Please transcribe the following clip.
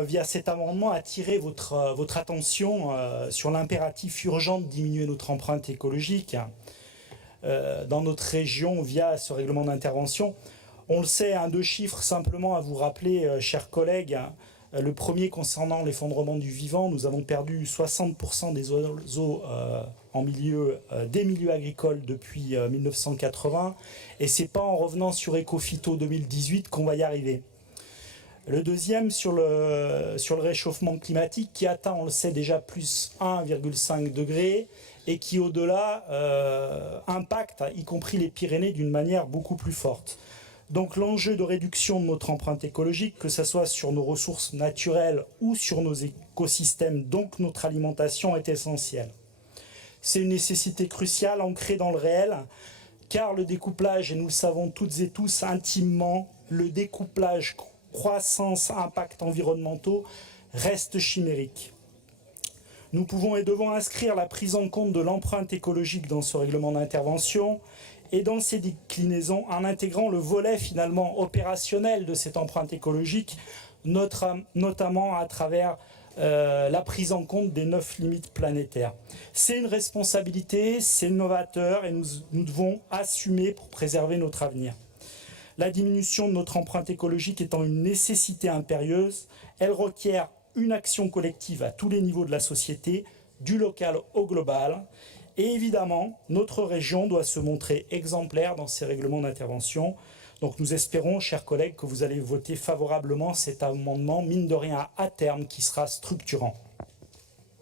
via cet amendement, attirer votre attention sur l'impératif urgent de diminuer notre empreinte écologique dans notre région via ce règlement d'intervention. On le sait, deux chiffres simplement à vous rappeler, chers collègues. Le premier concernant l'effondrement du vivant, nous avons perdu 60% des oiseaux des milieux agricoles depuis 1980, et c'est pas en revenant sur Ecophyto 2018 qu'on va y arriver. Le deuxième sur le réchauffement climatique qui atteint, on le sait déjà, plus 1,5 degré et qui au-delà impacte, y compris les Pyrénées, d'une manière beaucoup plus forte. Donc l'enjeu de réduction de notre empreinte écologique, que ce soit sur nos ressources naturelles ou sur nos écosystèmes, donc notre alimentation, est essentiel. C'est une nécessité cruciale ancrée dans le réel, car le découplage, et nous le savons toutes et tous intimement, le découplage croissance, impacts environnementaux reste chimérique. Nous pouvons et devons inscrire la prise en compte de l'empreinte écologique dans ce règlement d'intervention et dans ses déclinaisons en intégrant le volet finalement opérationnel de cette empreinte écologique, notamment à travers la prise en compte des 9 limites planétaires. C'est une responsabilité, c'est novateur et nous devons assumer pour préserver notre avenir. La diminution de notre empreinte écologique étant une nécessité impérieuse, elle requiert une action collective à tous les niveaux de la société, du local au global. Et évidemment, notre région doit se montrer exemplaire dans ces règlements d'intervention. Donc nous espérons, chers collègues, que vous allez voter favorablement cet amendement, mine de rien à terme, qui sera structurant.